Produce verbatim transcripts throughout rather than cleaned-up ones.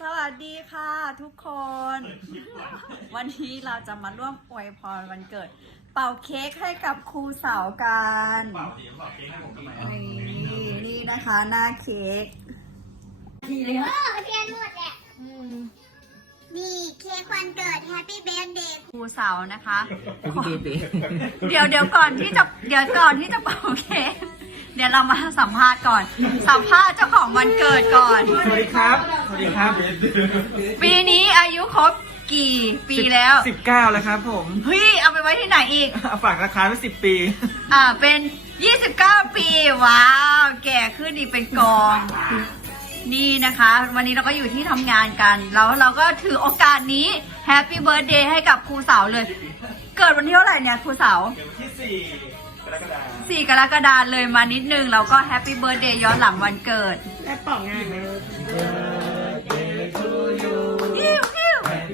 วัสดีค่ะทุกคน วันนี้เราจะมาร่วมอวยพรวันเกิดเป่าเค้กให้กับครูเสากันนี่นี่นะคะหน้าเค้กเออเทียนหมดแหละนี่เค้กวันเกิด Happy Birthday ครูเสานะคะ เดี๋ยวเดี๋ยวก่อนที่จะเดี๋ยวก่อนที่จะเป่าเค้กเดี๋ยวเรามาสัมภาษณ์ก่อน สัมภาษณ์เจ้าของวันเกิดก่อนสวัสดีครับ สวัสดีครับปีนี้อายุครบกี่ปีแล้วสิบเก้าแล้วครับผมเฮ้ยเอาไปไว้ที่ไหนอีกฝากราคาไว้สิบปีอ่าเป็นยี่สิบเก้าปีว้าวแก่ขึ้นอีกเป็นกอง นี่นะคะ วันนี้เราก็อยู่ที่ทำงานกันแล้วเราก็ถือโอกาสนี้แฮปปี้เบิร์ธเดย์ให้กับครูเสาเลย เกิดวันที่เท่าไหร่เนี่ยครูเสาเดี๋ยววันที่สี่กรกฎาคมสี่กรกฎาคมเลยมานิดนึงเราก็แฮปปี้เบิร์ธเดย์ย้อนหลังวันเกิดแค่ป่องง่ายไหมฮิวฮิวฮิว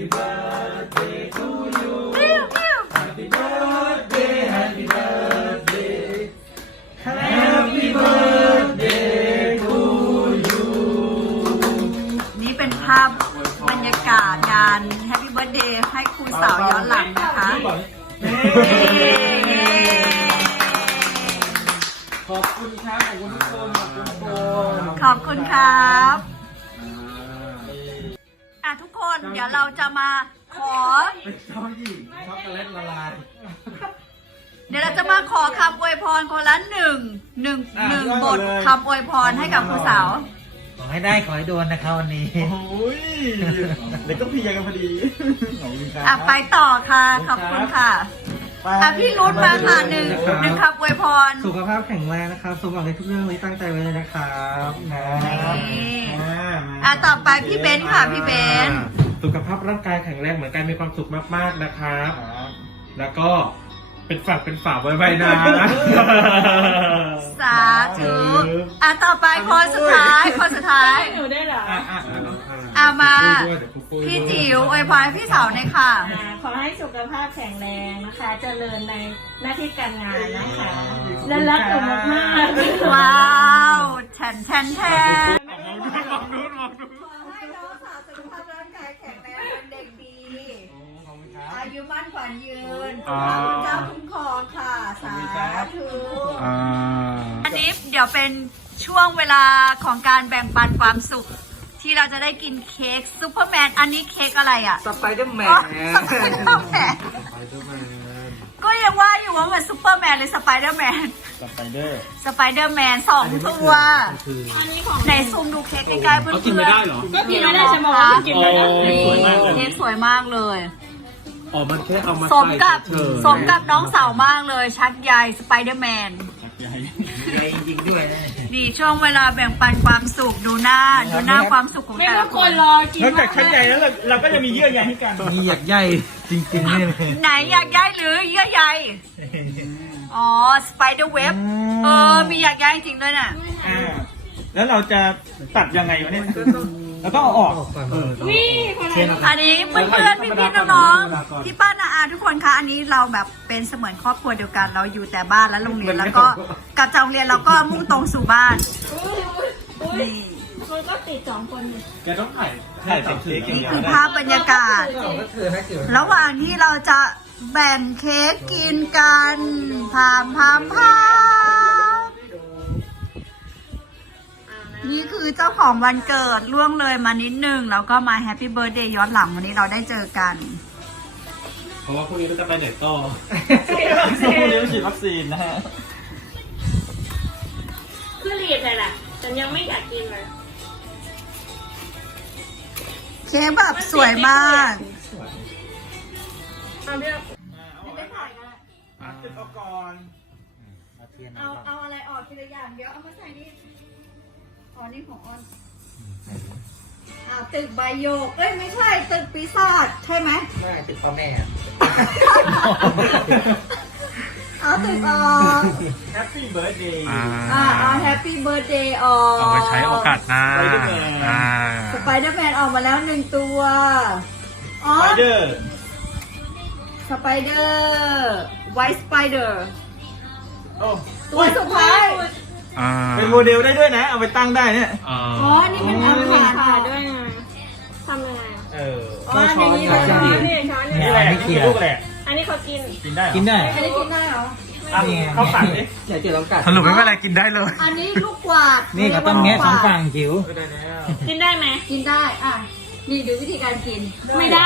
ฮิวนี่เป็นภาพบรรยากาศงานแฮปปี้เบิร์ธเดย์ให้ครูเสาย้อนหลังนะคะเย้ขอบคุณครับ ขอบคุณทุกคนขอบคุณทุกคนขอบคุณครับอ่ะทุกคนเดี๋ยวเราจะมาขอเป็นเจ้าหญิงช็อกโกแลตละลายเดี๋ยวเราจะมาขอคำอวยพรคนละหนึ่งหนึ่งหนึ่งบทคำอวยพรให้กับครูเสาขอให้ได้ขอให้โดนนะครับวันนี้โอ้ยเด็กก็เพียงกันพอดีขอบคุณครับอ่ะไปต่อค่ะขอบคุณค่ะอ่ะพี่รุดมาค่ะหนึ่งหนึ่งคำอวยพรสุขภาพแข็งแรงนะครับสมหวังในทุกเรื่องที่ตั้งใจไว้เลยนะครับนะนี่มามาอ่ะต่อไปพี่เบนซ์ค่ะพี่เบนซ์สุขภาพร่างกายแข็งแรงเหมือนกันมีความสุขมากๆนะครับ แล้วก็เป็นฝักเป็นฝาไว้ไว้นะสาธุอ่ะต่อไปคนสุดท้ายคนสุดท้ายหนูได้เหรออ่ะอ่ะอ่ะมาด้วยเดี๋ยวครูปุ้ยพี่จิ๋วอวยพรให้พี่เสาหน่อยค่ะอ่าขอให้สุขภาพแข็งแรงนะคะ เจริญในหน้าที่การงานนะคะ และรักหนูมากๆว้าวแทนแทนแทนมองนู้นมองนู้นขอให้น้องสาวสุขภาพร่างกายแข็งแรงเป็นเด็กดี อายุมั่นขวัญยืนพระคุณเจ้าคุ้มครองค่ะ สาธุอ่าอันนี้เดี๋ยวเป็นช่วงเวลาของการแบ่งปันความสุข ที่เราจะได้กินเค้กซูเปอร์แมน อันนี้เค้กอะไรอ่ะสไปเดอร์แมอ๋อน สไปเดอร์แมนไปด้วยแมนก็ยังว่าอยู่ว่ามันซูเปอร์แมนหรือสไปเดอร์แมนสไปเดอร์สไปเดอร์แมนสองตัวคืออันนี้ของไหนซูมดูเค้กใกล้ๆเพื่อนๆเขากินไม่ได้เหรอก็กินไม่ได้ใช่ไหมว่ากินไม่ได้โอ้นี่เค้กสวยมากเลยอ๋อมันแค่เอามาสมกับใส่เฉยๆสมกับน้องสาวมากเลย ชักใยสไปเดอร์แมนใหญ่จริงๆด้วยนะนี่ช่วงเวลาแบ่งปันความสุขดูหน้าดูหน้าความสุขของไม่แต่ว่าละคคนนรอกินนอกจากชั้นใหญ่แล้วเราเราก็จะมีเยื่อใยให้กันมีอยากใหญ่จริงๆเนี่ยเลยไหนอยากย้ายหรือเยื่อใยอ๋อสไปเดอร์เว็บเออมีอยากย้ายจริงด้วยน่ะอ่าแล้วเราจะตัดยังไงวะเนี่ยเราต้องเอาออกก่อนเออนี่คนไหนอันนี้เพื่อนๆพี่ๆน้องๆพี่ป้านาอาทุกคนคะอันนี้เราแบบเป็นเสมือนครอบครัวเดียวกันเราอยู่แต่บ้านและโรงเรียนแล้วก็กลับจากโรงเรียนเราก็มุ่งตรงสู่บ้านนี่คนก็ติดสองคนอยู่แกต้องถ่ายถ่ายเป็นเค้กอย่างนี่เดียวคือได้ภาพบรรยากาศก็คือให้เกี่ยวระหว่างที่เราจะแบ่งเค้กกินกันพามพามพามนี่คือเจ้าของวันเกิดล่วงเลยมานิดนึงแล้วก็มาแฮปปี้เบิร์ดเดย์ย้อนหลังวันนี้เราได้เจอกันเพราะว่าพรุ่งนี้เราจะไปไหนต่อพวกนี้ต้องฉีดวัคซีนนะฮะคือรีดเลยแหละฉันยังไม่อยากกินเลยเค้กแบบสวยมากเอาเรื่องไม่ถ่ายกันอ่ะจุดออกก่อนเอาเอาอะไรออกทีละอย่างเดี๋ยวเอามาใส่นี่อ๋อนี่ของออนอ่าตึกใบโยกเอ้ยไม่ใช่ตึกปีศาจใช่ไหมได้ติดพ่อแม่เอาตึกออกแฮปปี้เบิร์ดเดย์อ่าอ่าเอาแฮปปี้เบิร์ดเดย์ออกเอาไว้ใช้โอกาสหน้า Spider-Man อ่าสไปเดอร์แมนออกมาแล้วหนึ่งตัวอ๋อสไปเดอร์สไปเดอร์ไวท์สไปเดอร์โอ้ตัวสุดท้ายอ่าเป็นโมเดลได้ด้วยนะ เอาไปตั้งได้เนี่ยอ่าอ๋อนี่มันเอามีผ่านขาด้วยนะขไม่เกี่ยวลูกแหละอันนี้เขากินกินได้เหรอกินได้อันนี้กินได้เหรออ่ะเขาฝันดิอย่าเจอลำกัดสรุปไม่เป็นไรกินได้เลยอันนี้ลูกกวาดนี่ก็ต้องแงะสองฝั่งจิ๋วก็ได้แล้วกินได้ไหมกินได้ อ่ะ นี่ดูวิธีการกินไม่ได้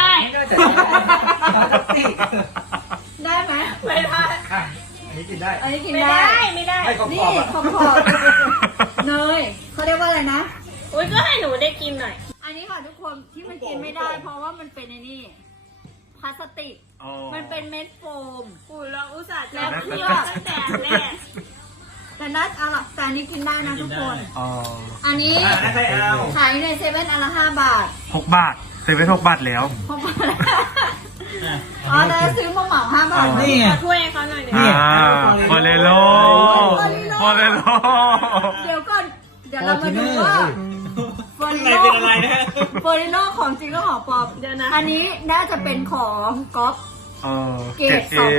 ได้ไหมไม่ได้อ่ะอันนี้กินได้อันนี้กินไม่ได้ได้ไม่ได้ให้ขอบนี่ขอบอ่ะขอบขอบเนยเขาเรียกว่าอะไรนะอุ้ยก็ให้หนูได้กินหน่อยอันนี้ค่ะทุกคนที่มันกินไม่ได้ เพราะว่ามันเป็นไอ้นี่พลาสติกอ๋อมันเป็นเม็ดโฟมอุ้ยเราอุตส่าห์จะแล้วเลืเลืออกกตั้งแต่แรกแต่นัดเอาล่ะแต่อันนี้กินได้นะทุกคนอ๋ออันนี้อ่ะให้เอาขายในเซเว่นอันละห้าบาทหกบาทเซเว่นหกบาทแล้วหกบาทอ๋อแล้วซื้อมาเหมาห้าบาทนี่ไงขอถ้วยให้เขาหน่อยเดี๋ยวนี่อ่าโอเลโลโอเลโลเดี๋ยวก่อน เดี๋ยวเรามาดูว่าเฟอร์ข้างริในโลเป็นอะไรนะเฟอร์ริโลของจริงก็ของปลอมเดี๋ยวนะอันนี้น่าจะเป็นของก๊อฟเออเกรเกรดดสองเอ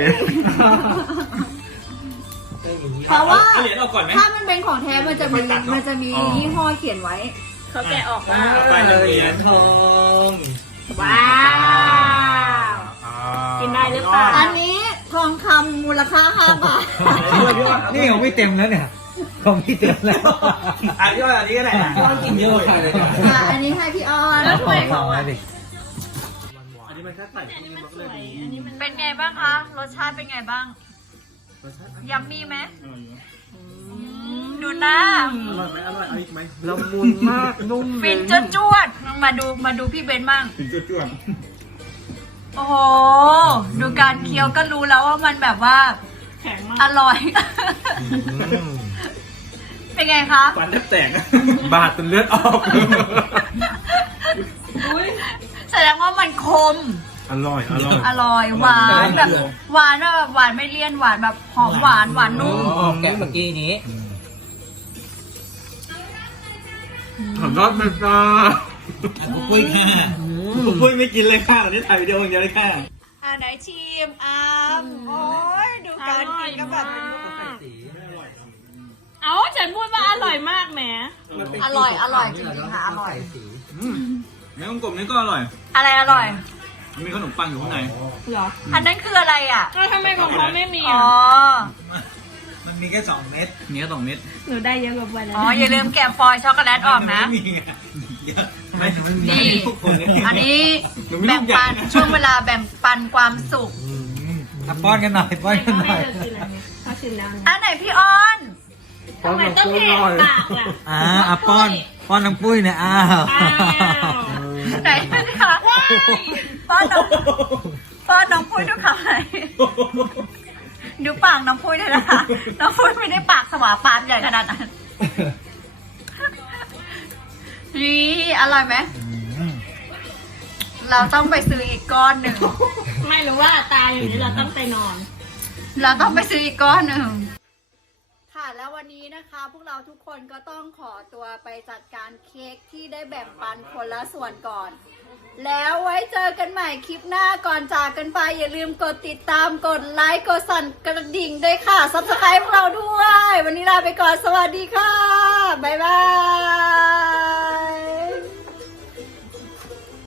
เพราะว่าเอาเหรียญออกก่อนไหมถ้ามันเป็นของแท้มันจะมีมันจะมียี่ห้อเขียนไว้เขาแกะออกมาไปหนึ่งเหรียญทองว้าวกินได้หรือเปล่าอันนี้ทองคำมูลค่าห้าบาทนี่ของพี่เต็มแล้วเนี่ยของพี่เต็มแล้วอันนี้ก็อันนี้ก็ได้นะกินเยอะกว่าใครเลยอ่ะอันนี้ให้พี่ออนแล้วถ้วยสอเขางอะแล้วดิอันนี้มันแค่ใส่ที่บล็อกเลยดีอันนี้มันเป็นไงบ้างคะ รสชาติเป็นไงบ้าง ยัมมี่ไหมดูหน้าอร่อยไหมอร่อยเอาอีกไหมละมุนมากนุ่มฟินจนจวดๆมาดูมาดูพี่เบนบ้างถึงจุดจวดโอ้โห ดูการเคี้ยวก็รู้แล้วว่ามันแบบว่าแข็งมาอก ร่อย เป็นไงคะฟันแทบแตกบาดจนเลือดออกอุ้ยแสดงว่ามันคมอร่อย อร่อยอร่อยหวานแบบหวานแบบหวานไม่เลี่ยนหวานแบบหอมหวานหวานนุ่มออกแกะเมื่อกี้นี้ถามรอดไหมจ้ากูปุ้ยค่ะผมพูดไม่กินเลยค่ะวันนี้ถ่ายวิดีโออย่างเดียวเลยค่ะอ่าไหนชิมอ้ามโอ้ยดูการกินก็แบบเอ้าฉันพูดว่าอร่อยมากแหมอร่อยอร่อยจริงๆค่ะอร่อยแม่กลมๆนี่ก็อร่อยอะไรอร่อยมันมีขนมปังอยู่ข้างในเหรออันนั้นคืออะไรอ่ะก็ทำไมของเขาไม่มีอ๋อ่ะอมันมีแค่สองเม็ดเนี้ยสองเม็ดหนูได้เยอะกว่าวันแล้วอ๋อ อย่าลืมแกะฟอยล์ช็อกโกแลตออกนะไม่มีไงเยอะไม่ไม่มีนี่ทุกคนเนี่ยอันนี้หนูไม่แบ่งรู้อย่างปันช่วงเวลาแบ่งปันความสุขอ่ะป้อนกันหน่อยป้อนกันหไม่น่อยเลือกกินอะไรเนี่ยเขาชิมแล้วนะอันไหนพี่ออนทำไมต้องแหกปากล่ะอ่าอ่ะป้อนป้อนน้ำปุ้ยเนี่ยอ้าวอ้าวไหนนะคะป้อนน้องป้อนน้องพุ้ยดูค่ะดูปากน้องพุ้ยด้วยนะคะ น้องพุ้ยไม่ได้ปากสวาปานใหญ่ขนาดนั้นนี่อร่อยไหม เราต้องไปซื้ออีกก้อนหนึ่งไม่รู้ว่าตายอย่างนี้เราต้องไปนอนเราต้องไปซื้ออีกก้อนหนึ่งค่ะแล้ววันนี้นะคะ พวกเราทุกคนก็ต้องขอตัวไปจัดการเค้กที่ได้แบ่งปันคนละส่วนก่อน แล้วไว้เจอกันใหม่คลิปหน้าก่อนจากกันไปอย่าลืมกดติดตามกดไลค์กดสั่นกระดิ่งด้วยค่ะซับสไครต์พวกเราด้วย วันนี้ลาไปก่อนสวัสดีค่ะ บ๊ายบาย